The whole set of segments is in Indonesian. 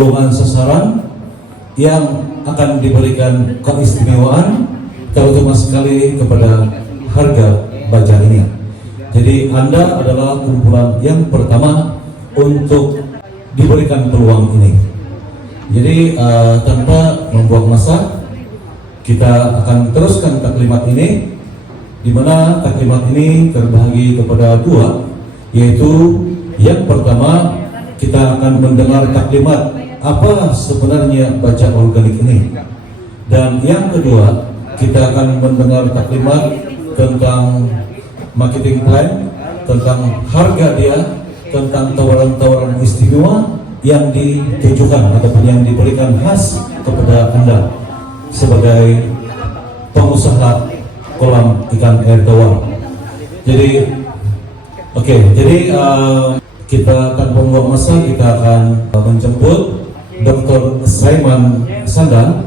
golongan sasaran yang akan diberikan keistimewaan, terutama sekali kepada harga baja ini. Jadi Anda adalah kumpulan yang pertama untuk diberikan peluang ini. Jadi tanpa membuang masa, kita akan teruskan taklimat ini, di mana taklimat ini terbagi kepada dua, yaitu yang pertama kita akan mendengar taklimat apa sebenarnya baja organik ini, dan yang kedua kita akan mendengar taklimat tentang marketing plan, tentang harga dia, tentang tawaran-tawaran istimewa yang ditujukan ataupun yang diberikan khas kepada Anda sebagai pengusaha kolam ikan air tawar. Jadi kita akan membuang masa, kita akan menjemput Dr. Saiman Sanda.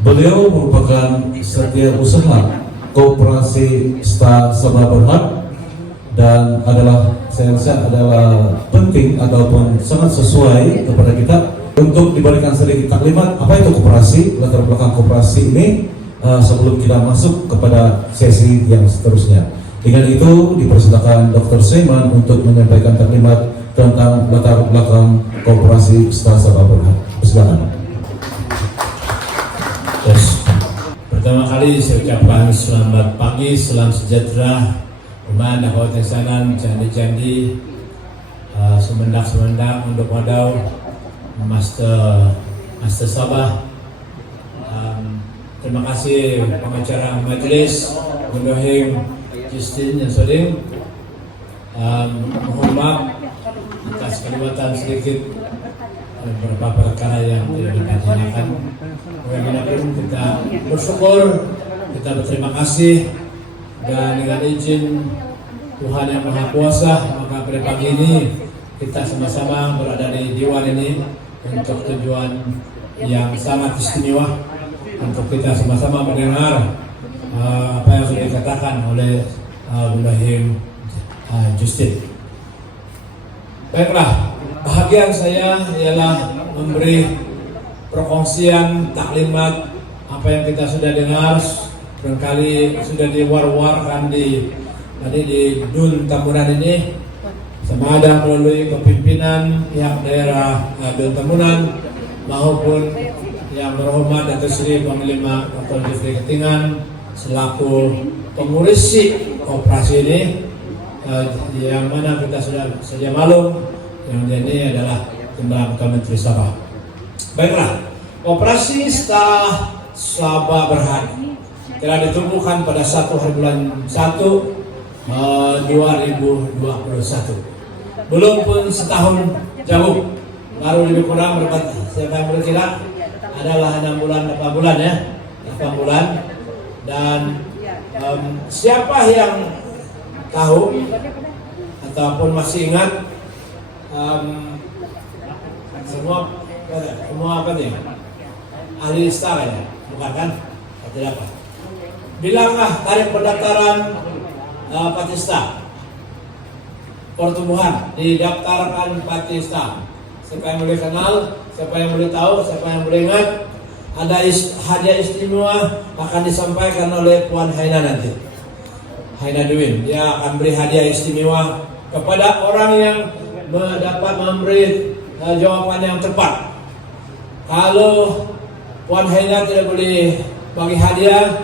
Beliau merupakan setiausaha Koperasi Star Sabah Berhad, dan saya rasa adalah penting ataupun sangat sesuai kepada kita untuk diberikan sedikit taklimat apa itu koperasi, latar belakang koperasi ini sebelum kita masuk kepada sesi yang seterusnya. Dengan itu dipersilakan Dr. Saiman untuk menyampaikan taklimat tentang latar belakang Koperasi Star Sabah Berhad. Silakan. Yes. Pertama kali saya ucapkan selamat pagi, salam sejahtera, Uman, Ahwat Sanan, Candi-candi, Semendak untuk wadau, Master Sabah. Terima kasih pengacara majelis, Gundohim Justin yang sedang. Mohon maaf atas kelewatan sedikit beberapa perkara yang tidak ditanyakan. Bagaimanapun kita bersyukur, kita berterima kasih, dan dengan izin Tuhan yang Maha Kuasa, maka pada pagi ini kita sama-sama berada di Diwan ini untuk tujuan yang sangat istimewa, untuk kita sama-sama mendengar apa yang sudah dikatakan oleh Gundohim Justin. Baiklah, bahagian saya ialah memberi perkongsian taklimat apa yang kita sudah dengar, barangkali sudah diwar-warkan di Dun Tambunan ini, sama ada melalui kepimpinan pihak daerah Dun Tambunan maupun yang berhormat Datuk Seri Panglima Dr. Jeffrey Ketingan selaku pengurusi operasi ini, yang mana kita sudah saja maklum yang ini adalah Timbalan Menteri Sabah. Baiklah, Operasi Star Sabah Berhad telah ditubuhkan pada 1 hari bulan 1 2021. Belum pun setahun jauh, baru lebih kurang berapa? Siapa yang berkira? Adalah 6 bulan, 8 bulan ya, 8 bulan. Dan siapa yang tahu ataupun masih ingat semua apa nih? Ahli Star ya, bukan kan? Tidak apa? Bilanglah tarikh pendaftaran Patista pertumbuhan didaftarkan Patista. Siapa yang boleh kenal, siapa yang boleh tahu, siapa yang boleh ingat, ada hadiah istimewa akan disampaikan oleh Puan Haina nanti. Haina Dewin, dia akan beri hadiah istimewa kepada orang yang dapat memberi jawaban yang tepat. Kalau Puan Haina tidak boleh bagi hadiah,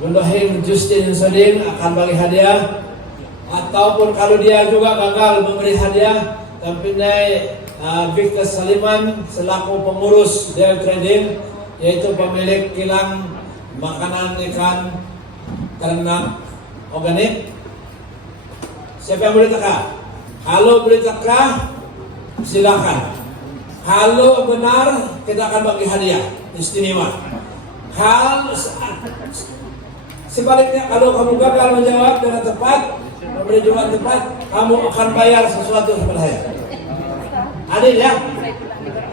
Gundohim Justin Sodin akan bagi hadiah. Ataupun kalau dia juga gagal memberi hadiah, tapi Victor Saliman selaku pengurus Del Trading, yaitu pemilik kilang makanan ikan ternak organik. Siapa yang boleh teka? Kalau boleh teka, silakan. Kalau benar, kita akan bagi hadiah istimewa. Kalau sebaliknya, kalau kamu gagal menjawab dengan tepat, memberi jawaban tepat, kamu akan bayar sesuatu kepada saya. Adil ya?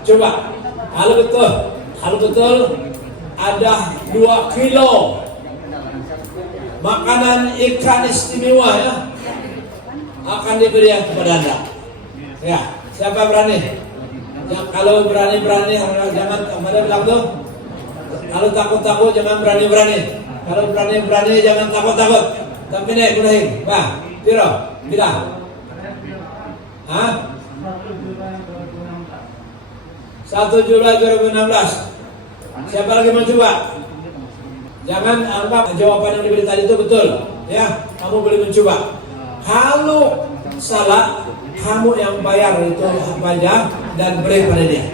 Coba. Kalau betul ada 2 kilo makanan ikan istimewa ya, akan diberi kepada Anda. Ya, siapa berani? Ya, kalau berani-berani jangan mana bilang tuh. Kalau takut-takut jangan berani-berani. Kalau berani-berani jangan takut-takut. Tapi naik gunain. Bah, piro? Bila? Hah? 1 Juli 2016. Siapa lagi mau coba? Jangan anggap jawaban yang diberi tadi itu betul. Ya, kamu boleh mencoba. Kalau salah, kamu yang bayar itu pajak dan beri pada dia.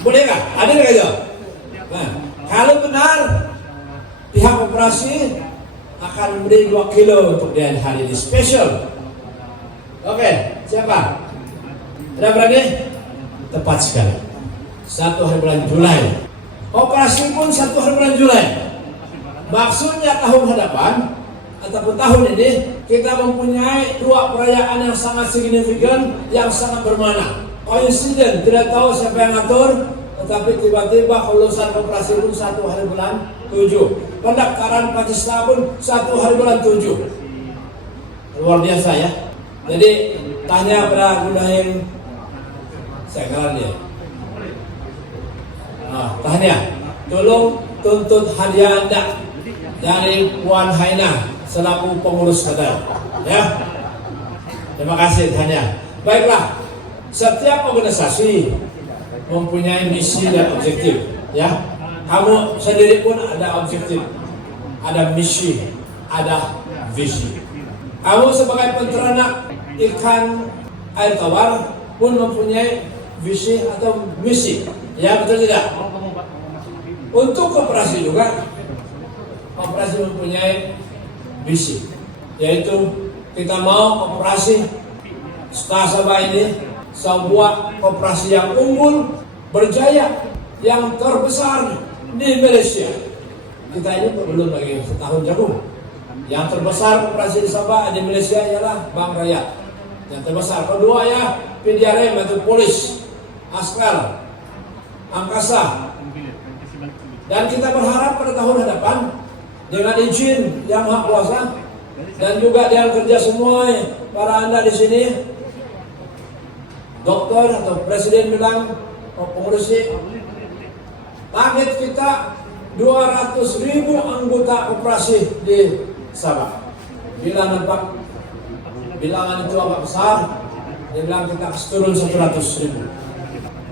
Boleh nggak? Ada nggak itu? Nah, kalau benar, pihak operasi akan beri 2 kilo untuk dia hari ini special. Oke, siapa? Ada berani? Tepat sekali. 1 hari bulan Juli. Operasi pun 1 hari bulan Juli. Maksudnya tahun hadapan ataupun tahun ini kita mempunyai 2 perayaan yang sangat signifikan, yang sangat bermakna. Koinsiden, tidak tahu siapa yang ngatur, tetapi tiba-tiba kelulusan operasi pun 1 hari bulan 7. Pendaftaran Pancasila pun 1 hari bulan 7. Luar biasa ya. Jadi tanya pada Gundahin, saya kenal dia. Tanya, tolong tuntut hadiah Anda dari Puan Haina selaku pengurus hotel. Ya, terima kasih tanya. Baiklah, setiap organisasi mempunyai misi dan objektif. Ya, kamu sendiri pun ada objektif, ada misi, ada visi. Kamu sebagai peternak ikan air tawar pun mempunyai visi atau misi. Ya, betul tidak? Untuk koperasi juga, koperasi mempunyai visi, yaitu kita mau koperasi Stasaba ini sebuah koperasi yang unggul, berjaya, yang terbesar di Malaysia. Kita ini belum lagi setahun jagung. Yang terbesar koperasi di Sabah di Malaysia ialah Bank Rakyat. Yang terbesar kedua ya PDRM atau Polis, Askar, Angkasa. Dan kita berharap pada tahun hadapan dengan izin yang Maha Kuasa dan juga dengan kerja semua para Anda di sini, dokter atau presiden bilang, pengurusi, target kita 200.000 anggota koperasi di Sabah. Bila nampak bilangan itu agak besar, dia bilang kita turun 100.000.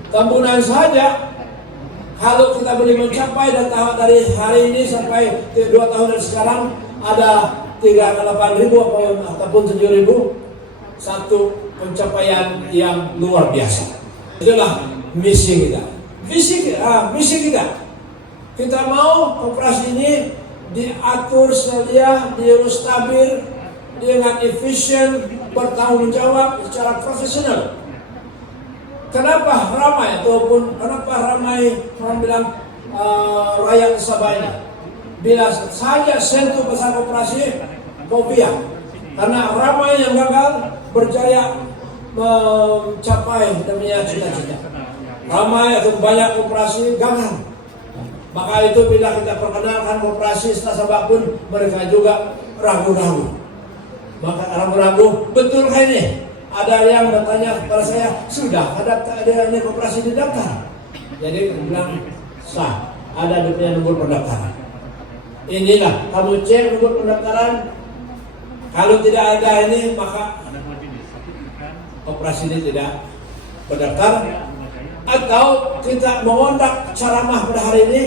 Tambunan saja, kalau kita boleh mencapai dari hari ini sampai 2 tahun dari sekarang ada 38.000 ataupun 7.000, satu pencapaian yang luar biasa. Itulah misi kita. Misi kita. Kita mau operasi ini diatur sedia, diurus stabil, dengan efisien, bertanggung jawab secara profesional. Kenapa ramai orang bilang rakyat Sabah ini? Bila saja sentuh besar operasi, fobia. Karena ramai yang gagal berjaya mencapai demi cita-cita. Ramai atau banyak operasi gagal. Maka itu bila kita perkenalkan operasi Sabah pun mereka juga ragu-ragu. Maka ragu-ragu, betulkah ini? Ada yang bertanya kepada saya, sudah ada ini koperasi didaftar. Jadi bilang sah, ada nomor pendaftaran. Inilah kamu cek nomor pendaftaran. Kalau tidak ada ini maka koperasi ini tidak berdaftar. Atau kita mengontak ceramah pada hari ini,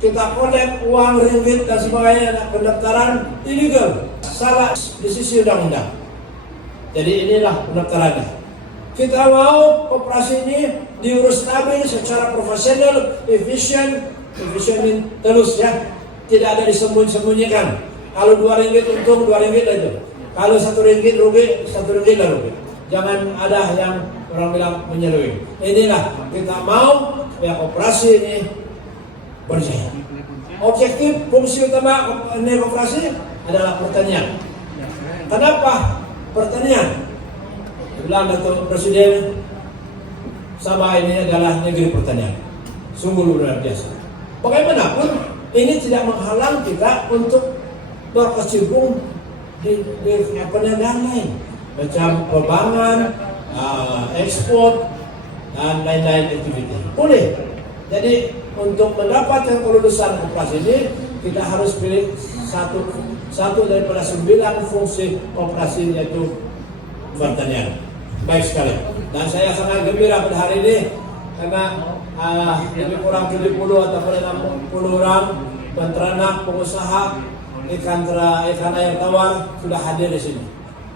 kita kolek uang ringgit dan sebagainya, pendaftaran illegal, salah di sisi undang-undang. Jadi inilah pendaftarannya. Kita mau koperasi ini diurus stabil secara profesional, efisien terus ya. Tidak ada disembunyi-sembunyikan. Kalau 2 ringgit untung 2 ringgit itu. Kalau 1 ringgit rugi 1 ringgit lah rugi. Jangan ada yang orang bilang menyeleweng. Inilah kita mau ya koperasi ini berjaya. Objektif fungsi utama ini koperasi adalah pertanian. Kenapa pertanian? Bilang Datuk Presiden, Sabah ini adalah negeri pertanian. Sungguh luar biasa. Bagaimanapun ini tidak menghalang kita untuk berkecimpung di perniagaan lain, macam perbankan, ekspor, dan lain-lain aktiviti. Boleh. Jadi untuk mendapatkan kelulusan koperasi ini kita harus pilih satu daripada 9 fungsi koperasi, yaitu pertanian. Baik sekali. Dan saya sangat gembira pada hari ini karena lebih kurang 70 atau 60 orang peternak, pengusaha ikan air tawar sudah hadir di sini.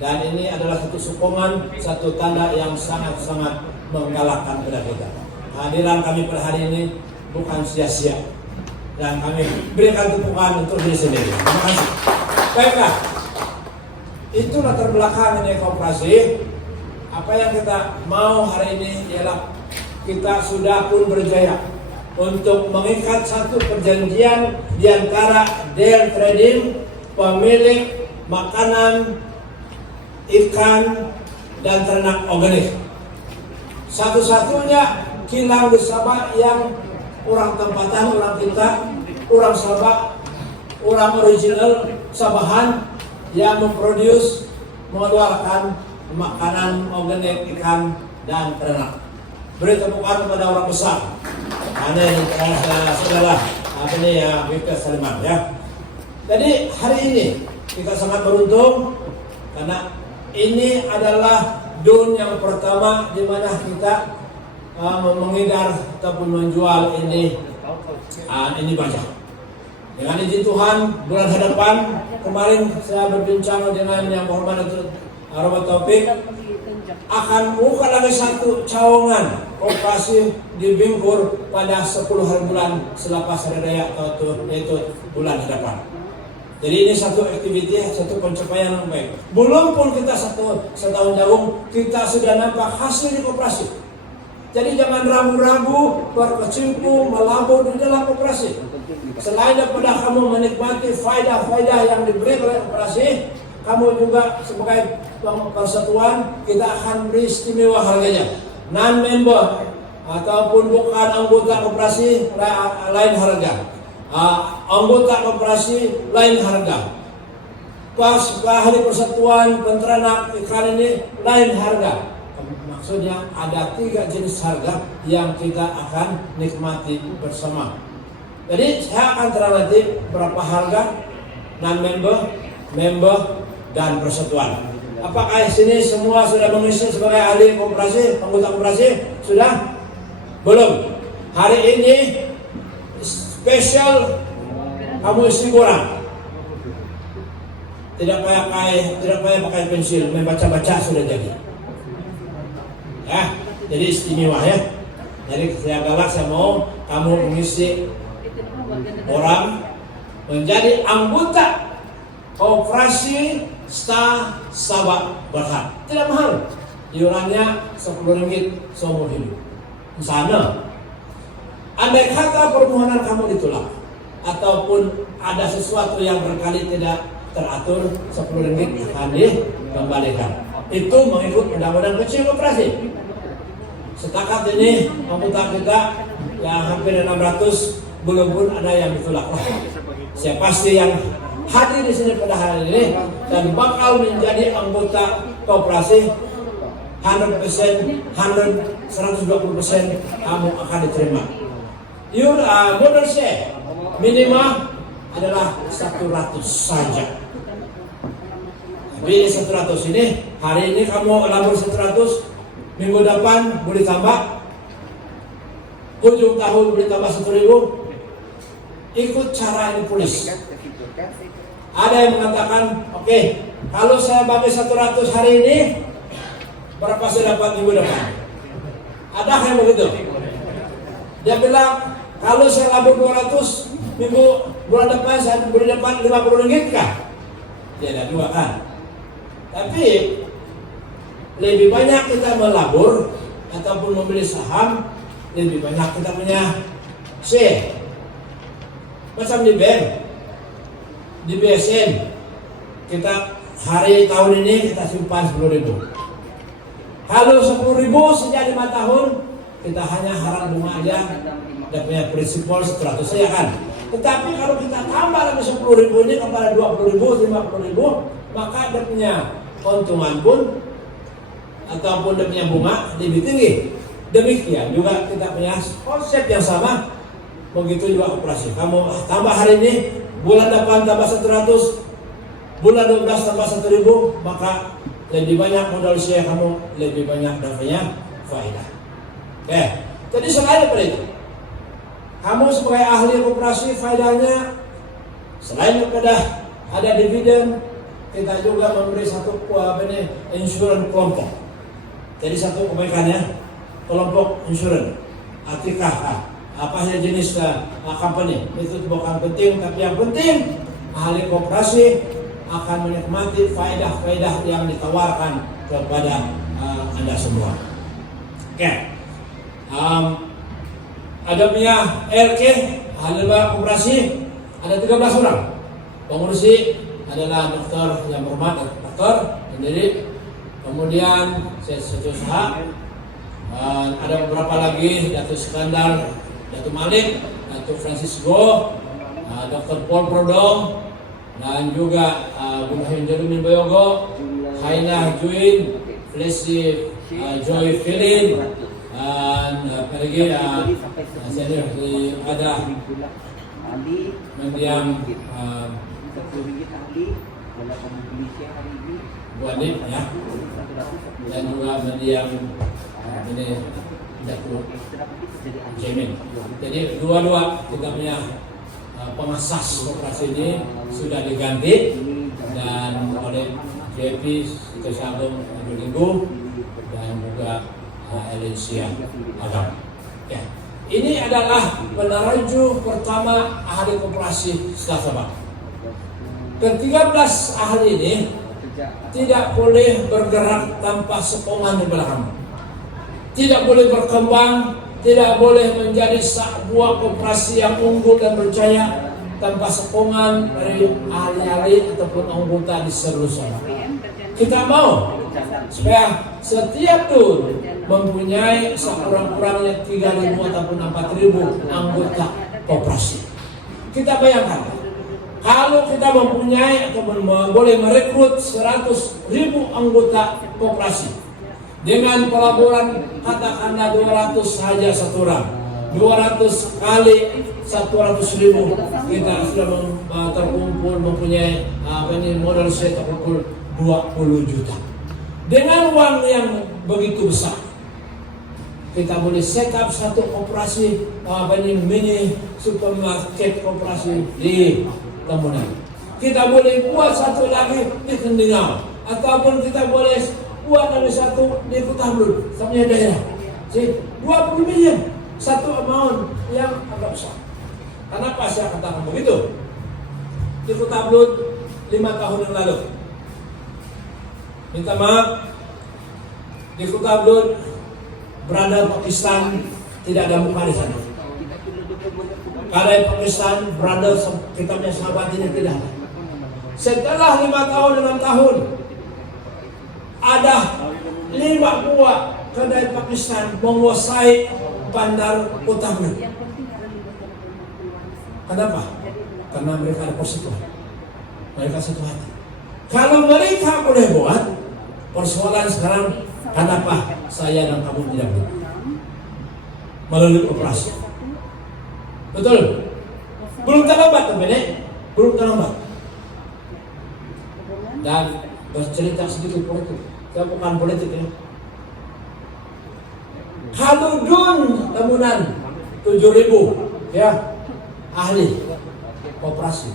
Dan ini adalah satu sokongan, satu tanda yang sangat-sangat menggalakkan pada kita. Kehadiran kami pada hari ini bukan sia-sia. Dan kami berikan tepukan untuk diri sendiri. Terima kasih. Baiklah. Itu latar belakang ini koperasi. Apa yang kita mau hari ini ialah kita sudah pun berjaya untuk mengikat satu perjanjian di antara Dale Trading, pemilik makanan, ikan, dan ternak organik. Satu-satunya kilang di Sabah yang orang tempatan, orang kita, orang Sabah, orang original Sabahan yang memproduksi, mengeluarkan makanan organik, ikan, dan ternak. Beri tepukan kepada orang besar. Saudara Victor Saliman ya. Jadi hari ini kita sangat beruntung karena ini adalah DUN yang pertama di mana kita mengedar ataupun menjual ini baja. Dengan izin Tuhan, bulan hadapan kemarin saya berbincang dengan yang berhormat Robert Taufik akan buka lagi satu cawangan operasi di Bingkur pada 10 hari bulan selepas hari raya atau yaitu bulan hadapan. Jadi ini satu aktiviti, satu pencapaian yang baik. Belum pun kita setahun jauh, kita sudah nampak hasil di koperasi. Jadi jangan ragu-ragu berkecimpung melabur di dalam koperasi. Selain daripada kamu menikmati faedah-faedah yang diberi oleh koperasi, kamu juga sebagai persatuan kita akan beri istimewa harganya. Non-member ataupun bukan anggota koperasi lain harga. Anggota koperasi lain harga. Pas ahli persatuan peternak ikan ini lain harga. Maksudnya ada 3 jenis harga yang kita akan nikmati bersama. Jadi saya akan terang nanti berapa harga non-member, member, dan persatuan. Apakah di sini semua sudah mengisi sebagai ahli koperasi, anggota koperasi? Sudah? Belum. Hari ini spesial kamu isi kurang. Tidak payah pakai pensil, membaca-baca sudah jadi. Ya, jadi istimewa ya. Jadi saya galak, saya mau kamu mengisi orang menjadi anggota koperasi Star Sabah Berhad. Tidak mahal. Iurannya Rp10 seumur hidup. Di sana, andai kata permohonan kamu ditolak ataupun ada sesuatu yang berkali tidak teratur, Rp10 akan dikembalikan. Itu mengikut undang-undang kecil koperasi. Setakat ini anggota kita yang hampir 600 belum pun ada yang ditolak. Saya pasti yang hadir di sini pada hari ini dan bakal menjadi anggota koperasi 100%, 120% kamu akan diterima. Your modal share minimal adalah 100 saja. Tapi 100 ini hari ini kamu labur 100, minggu depan boleh tambah, ujung tahun boleh tambah 1.000. Ikut cara ini polis. Ada yang mengatakan, oke, kalau saya bagi 100 hari ini, berapa saya dapat minggu depan? Ada yang begitu? Dia bilang, kalau saya labur 200, bulan depan saya boleh dapat Rp50 kah? Dia ada 2 kan? Tapi lebih banyak kita melabur ataupun membeli saham, lebih banyak kita punya share. Macam di bank, di BSN, kita hari tahun ini kita simpan 10.000. Kalau 10.000 sejak 5 tahun, kita hanya harap bunga aja, dan punya prinsipal 100 saja kan. Tetapi kalau kita tambah lagi 10.000 ini kepada 20.000, 50.000, maka dia punya keuntungan pun ataupun dia punya bunga lebih tinggi. Demikian juga kita punya konsep yang sama. Begitu juga operasi. Kamu tambah hari ini, bulan depan tambah 100, bulan 12 tambah 1.000, maka lebih banyak modal usia kamu, lebih banyak dapatnya faedah. Oke. Jadi selain daripada itu, kamu sebagai ahli koperasi faedahnya selain daripada ada dividen, kita juga memberi satu insurans kelompok. Jadi satu kebaikannya kelompok insurans, ATKH, apa saja jenis company itu bukan penting, tapi yang penting ahli koperasi akan menikmati faedah-faedah yang ditawarkan kepada Anda semua. Oke. Ada punya RK, ahli koperasi, ada 13 orang. Pengurusi adalah dokter yang berhormat, dokter sendiri. Kemudian sesuatu usaha. Ada beberapa lagi, Datuk Skandar, Datuk Malik, Datuk Francisco, Dr. Paul Prodong, dan juga Burhan Jalumin Boyogo, Haina Juin, Felici Joy Filin, dan lagi ada mendiam Buanip ya, dan juga mendiam ini Datuk Jamin. Jadi dua-dua kita punya pengasas koperasi ini sudah diganti dan oleh JP Kesagung Minggu dan juga Elisia Adam. Ya. Ini adalah peneraju pertama ahli koperasi Sabah. Ke-13 ahli ini tidak boleh bergerak tanpa sokongan di belakang. Tidak boleh berkembang, tidak boleh menjadi sebuah koperasi yang unggul dan berjaya tanpa sokongan dari ahli-ahli ataupun anggota di seluruh sana. Kita mau supaya setiap tur mempunyai sekurang-kurangnya 3.000 ataupun 4.000 anggota koperasi. Kita bayangkan, kalau kita mempunyai ataupun boleh merekrut 100.000 anggota koperasi dengan pelaburan katakanlah 200 saja satu orang, 200 kali 100.000 kita sudah terkumpul mempunyai modal saya terkumpul 20 juta. Dengan uang yang begitu besar, kita boleh set up satu koperasi mini supermarket koperasi di Tambunan. Kita boleh buat satu lagi di Kendingau, ataupun kita boleh buat lagi satu di Kutablut, sampai daerah. Jadi 20 miliar satu amount yang agak besar. Kenapa saya katakan begitu? Di Kutablut 5 tahun yang lalu, minta maaf, di Kutablut berada Pakistan tidak ada muka di sana. Karena Pakistan berada kita punya sahabat ini tidak ada. Setelah 5 tahun 6 tahun ada 5 buah kedai Pakistan menguasai bandar Kutablut. Kenapa? Karena mereka ada persatuan. Mereka satu hati. Kalau mereka boleh buat, persoalan sekarang kenapa saya dan kamu tidak boleh melalui operasi? Betul? Belum terlambat teman-teman, belum terlambat. Dan bercerita sedikit politik, saya bukan politik ya. Kalau dun temunan 7.000 ya ahli operasi,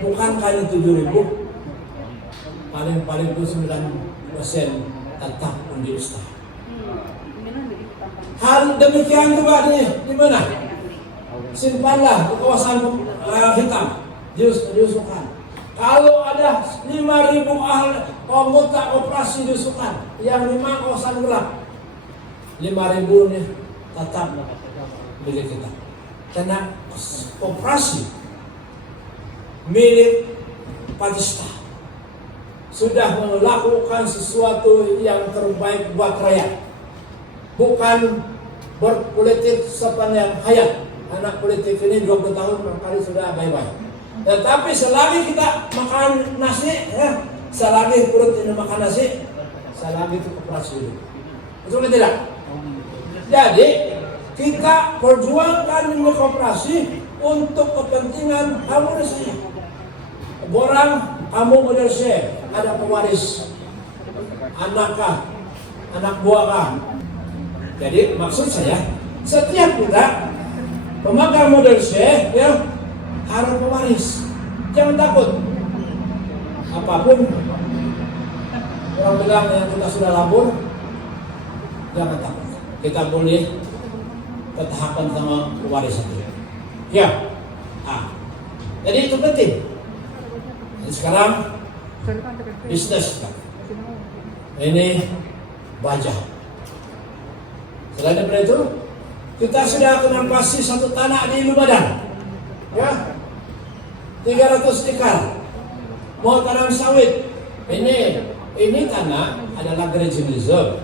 bukan kali 7.000, paling itu 9% tetap undi ustaz. Hal demikian juga di mana? Simpanlah di kawasan hitam, diusulkan. Kalau ada 5.000 ahli anggota operasi diusulkan, yang 5 kawasan gelap, 5.000 nih tetap milik kita. Karena operasi milik Pakistan sudah melakukan sesuatu yang terbaik buat rakyat, bukan berpolitik sepanjang hayat. Anak politik ini 20 tahun barangkali sudah bye-bye. Tetapi selagi kita makan nasi, ya, selagi perut ini makan nasi, selagi itu koperasi dulu. Betul tidak? Jadi kita perjuangkan ini koperasi untuk kepentingan kamu dan saya. Borang kamu model saya, ada pewaris, anakkah, anak buah. Jadi maksud saya, setiap kita pemegang model C ya harus pewaris. Jangan takut. Apapun orang bilang yang kita sudah labur, jangan takut. Kita boleh ketahapan sama pewaris itu. Ya. Jadi itu penting. Dan sekarang bisnis ini baja. Selain daripada itu, kita sudah menempati satu tanah di Lumajang, ya, 300 ekar. Mau tanam sawit, ini tanah adalah grazing reserve,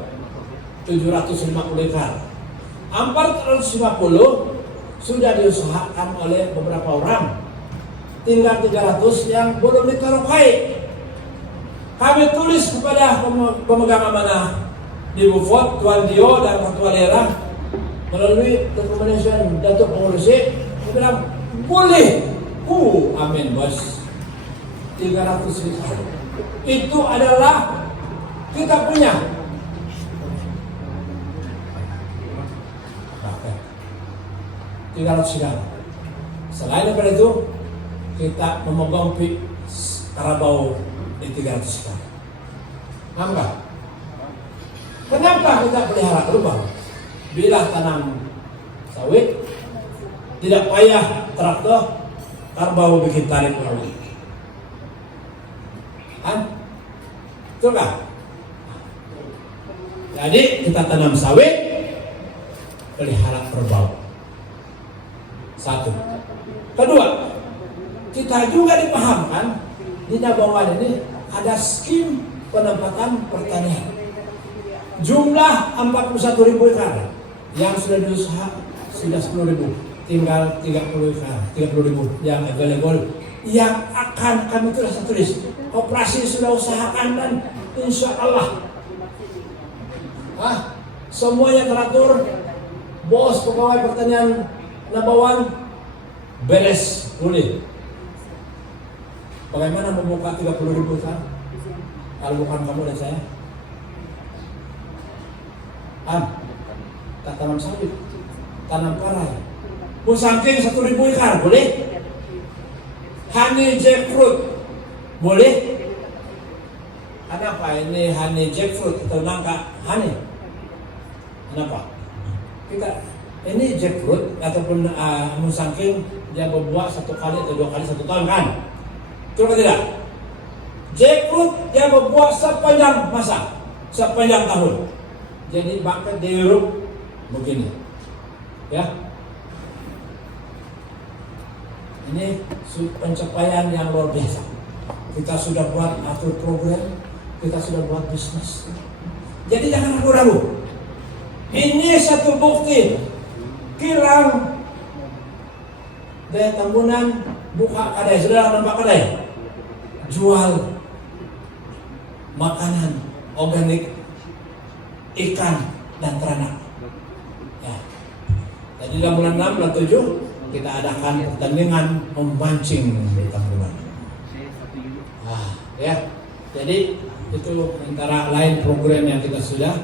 750 ekar. 450 sudah diusahakan oleh beberapa orang, tinggal 300 yang belum diterokai. Kami tulis kepada pemegang amanah di Bufot, Tuan Dio dan Ketua Daerah melalui rekomendasi Datuk Pengurusi, dia bilang boleh. Amin bos. 300 hektar itu adalah kita punya. 300 hektar. Selain daripada itu, kita memegang Karabau di 300 hektar. Nampak? Kenapa kita pelihara kerbau? Bila tanam sawit, tidak payah traktor, kerbau bikin tarik melalui. Betul kan? Jadi kita tanam sawit, pelihara kerbau. Satu. Kedua, kita juga dipahamkan di Nabawan ini ada skim penempatan pertanian. Jumlah 41.000 ekar yang sudah diusaha sudah 10.000, tinggal 30 ekar, 30.000 yang available yang akan kami tulis. Operasi sudah usahakan dan insya Allah semuanya teratur. Bos pegawai pertanian Nabawan beres boleh. Bagaimana membuka 30.000 ekar kalau bukan kamu dan saya? Tak tanam sawit, tanam karai. Musangking 1.000 ekar boleh. Honey jackfruit boleh. Kenapa ini honey jackfruit atau nangka honey? Kenapa? Kita ini jackfruit ataupun musangking dia berbuah 1 kali atau 2 kali 1 tahun kan? Betul atau tidak? Jackfruit dia berbuah sepanjang masa, sepanjang tahun. Jadi bahkan di Europe begini, ya. Ini pencapaian yang luar biasa. Kita sudah buat atur program, kita sudah buat bisnis. Jadi jangan ragu-ragu. Ini satu bukti. Kilang Daya Tambunan buka kedai, sudah nampak kedai, jual makanan organik, ikan dan ternak. Ya. Jadi dalam bulan 6, bulan 7 kita adakan pertandingan memancing di Tambunan. Ya. Jadi itu antara lain program yang kita sudah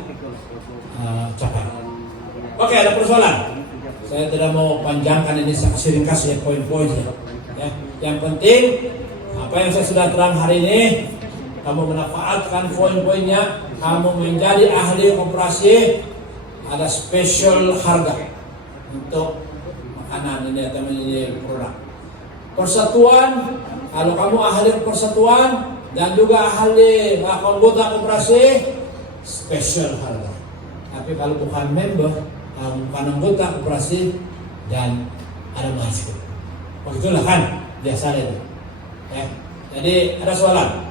capai. Oke, ada persoalan. Saya tidak mau panjangkan ini, saya ringkas ya poin-poinnya. Ya. Yang penting apa yang saya sudah terang hari ini, kamu manfaatkan poin-poinnya, kamu menjadi ahli koperasi, ada special harga untuk makanan ini atau ini produk. Persatuan, kalau kamu ahli persatuan dan juga ahli anggota koperasi, special harga. Tapi kalau bukan member, bukan anggota koperasi dan ada mahasiswa. Begitulah kan biasanya itu. Ya. Jadi ada soalan.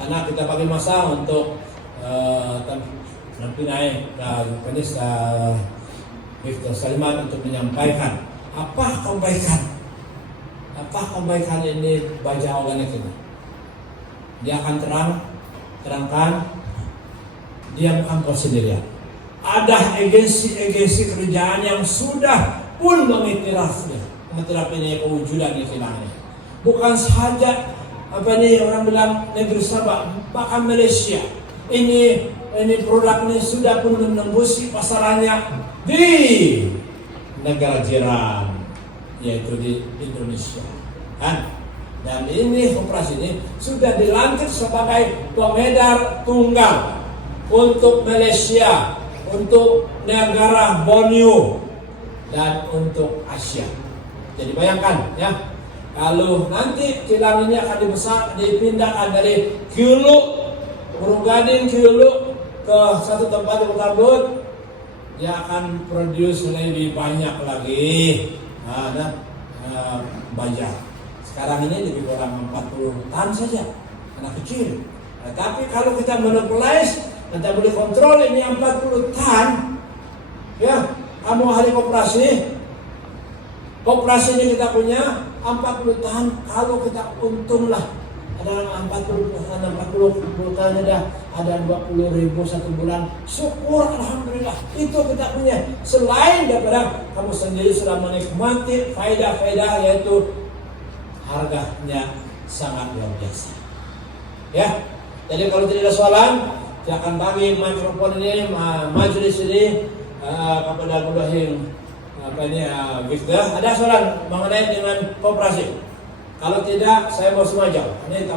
Karena kita pakai masa untuk nanti naik dan penis Victor Saliman untuk menyampaikan apa kebaikan ini baja organik ini. Dia akan terangkan dia bukan kau sendirian. ada agensi-agensi kerjaan yang sudah pun mengiktiraf ini kewujudan ikhtilafnya. Bukan saja orang bilang negeri Sabah, bahkan Malaysia. Ini produk ini sudah pun menembus pasarannya di negara jiran, yaitu di Indonesia. Kan? Dan ini operasi ini sudah dilantik sebagai pengedar tunggal untuk Malaysia, untuk negara Borneo, dan untuk Asia. Jadi bayangkan ya, kalau nanti kilang ini akan dipindahkan dari Kiulu, Purwogading Kiulu ke satu tempat di Kota Bud, dia akan produce lebih banyak lagi baja. Sekarang ini lebih kurang 40 ton saja, anak kecil. Nah, tapi kalau kita monopolize, kita boleh kontrol ini 40 ton, ya, kamu ahli koperasi ini kita punya 40 ton, kalau kita untung lah ada 40 ton, ada 20.000 satu bulan, syukur alhamdulillah, itu kita punya. Selain daripada kamu sendiri sudah menikmati faedah-faedah, yaitu harganya sangat luar biasa. Ya, jadi kalau tidak ada soalan, saya akan bagi mikrofon ini, majelis ini kepada Budahim Victor. Ada soalan mengenai dengan koperasi? Kalau tidak, saya mau semajau. Ini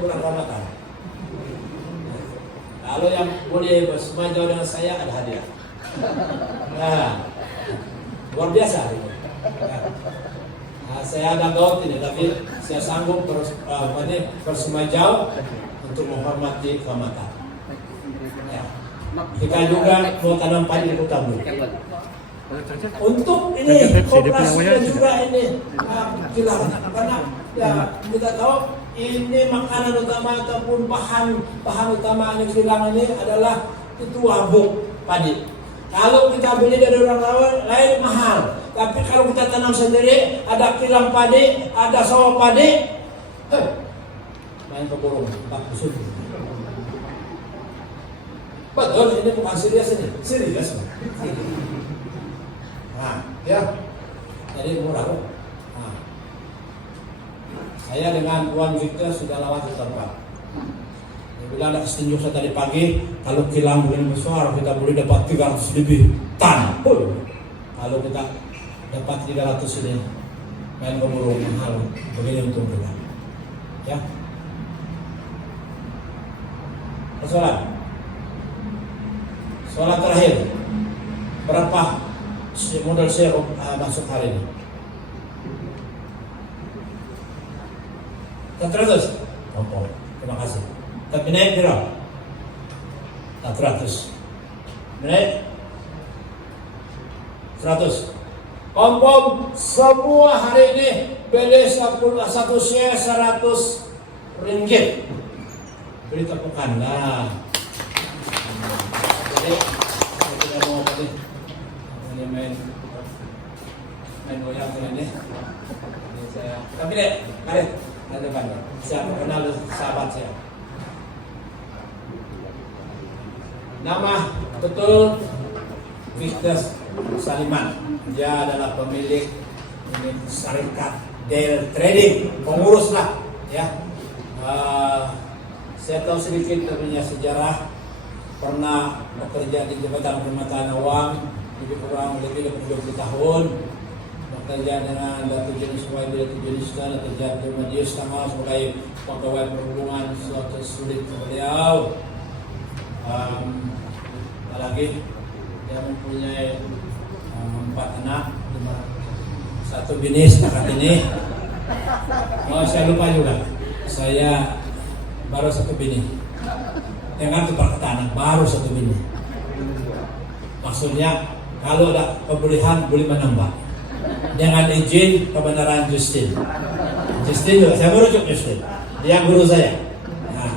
bulan Ramadan. Kalau yang boleh bersemajau dengan saya, ada hadiah. Nah, luar biasa. Saya ada gaut ini, tapi saya sanggup bersemajau untuk menghormati Ramadan. Ya. Kita juga mau tanam padi di Kota Bud. Untuk ini koperasinya juga ini kilang, karena ya kita tahu ini makanan utama ataupun bahan utama ini kilang ini adalah itu wabuk padi. Kalau kita beli dari orang lain mahal, tapi kalau kita tanam sendiri, ada kilang padi, ada sawah padi, main ke burung, tak kusut. Betul, ini bukan serius ini, serius. Nah, ya, jadi murah. Nah, saya dengan Tuan Victor sudah lawat ke tempat. Bila ada kesetujuan saya tadi pagi, kalau kilang begini besar, kita boleh dapat 300 lebih ton. Kalau kita dapat 300 ini, main burung mahal, begini untung kita. Ya. Soalan terakhir, berapa modal saya masuk hari ini? 400. Oh, terima kasih. Tapi naik berapa? 400. Naik 100. Kompom semua hari ini beli satu share 100 ringgit. Beri tepukan. Nah, jadi saya tidak mau ini main goyang ini. Tapi deh, mari ada depan. Saya kenal sahabat saya. Nama betul Victor Saliman. Dia adalah pemilik syarikat Del Trading, pengurus lah, ya. Saya tahu sedikit tentang sejarah. Pernah bekerja di Jabatan Pemetaan Uang lebih 20 tahun. Bekerja dengan Datuk Jenis Waibir Jenis dan Datuk Jatuh Madius Tanggal sebagai pegawai perhubungan. Suatu sulit beliau. Apalagi dia mempunyai 4 anak, 1 bini setakat ini. Oh, saya lupa juga, saya baru 1 bini. Dengan keperkataan baru 1 bini. Maksudnya kalau ada kebolehan boleh menambah. Dengan izin kebenaran Justin juga, saya merujuk Justin. Dia guru saya. Nah,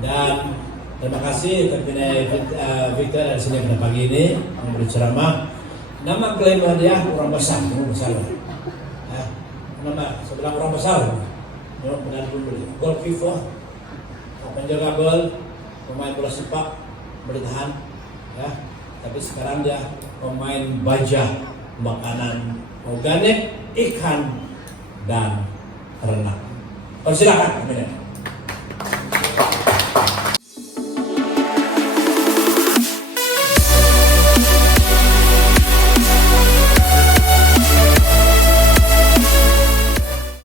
dan terima kasih kepada Victor dari sini pada pagi ini memberi ceramah. Nama klaim dia orang besar. Nama sebelah orang besar. Benar dulu. Goalkeeper, penjaga gol, pemain bola sepak, bertahan. ya. Tapi sekarang dia pemain baja, makanan organik, ikan dan renang. Silakan.